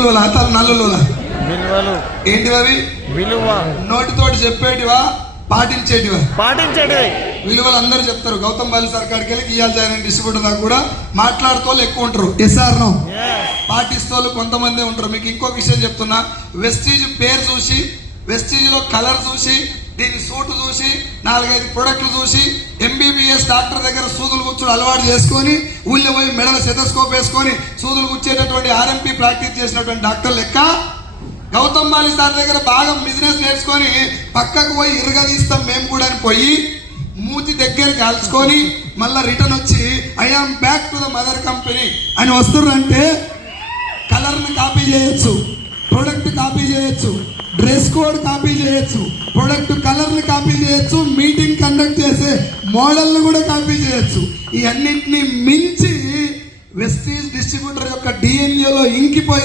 విలువలు అతలు నల్లులు విలువలు ఏంటివి అవి? విలువ. నోటితోటి చెప్పేటివా పాటించేటివి? విలువలు అందరూ చెప్తారు. గౌతమ్ బాలి సార్ కాడికి వెళ్ళి ఇయాల జాయిన్ డిస్ట్రిబ్యూటర్ దాకా కూడా మాట్లాడుతూ ఎక్కువ ఉంటారు. ఎస్ఆర్నో పాటిస్తూ కొంతమంది ఉంటారు. మీకు ఇంకొక విషయం చెప్తున్నా, వెస్టీజ్ పేరు చూసి, వెస్టీజ్ లో కలర్ చూసి, దీని సూటు చూసి, 4-5 ప్రొడక్ట్లు చూసి, MBBS డాక్టర్ దగ్గర సూదులు కూర్చొని అలవాటు చేసుకొని, ఊళ్ళో పోయి మెడల సెటస్కోప్ వేసుకొని సూదులు కూర్చేటటువంటి RMP ప్రాక్టీస్ చేసినటువంటి డాక్టర్ లెక్క గౌతమ్ బాలి సార్ దగ్గర బాగా బిజినెస్ నేర్చుకొని పక్కకు పోయి ఇరగదీస్తాం మేము కూడా అని పోయి మూతి దగ్గర కాల్చుకొని మళ్ళీ రిటర్న్ వచ్చి I am back to the mother company అని వస్తుర్రంటే కలర్ని కాపీ చేయొచ్చు, ప్రొడక్ట్ కాపీ చేయొచ్చు, డ్రెస్ కోడ్ కాపీ చేయొచ్చు, ప్రొడక్ట్ కలర్ని కాపీ చేయొచ్చు, మీటింగ్ కండక్ట్ చేసే మోడల్ని కూడా కాపీ చేయొచ్చు. ఈ అన్నింటినీ మించి వెస్టీజ్ డిస్ట్రిబ్యూటర్ యొక్క DNA లో ఇంకిపోయి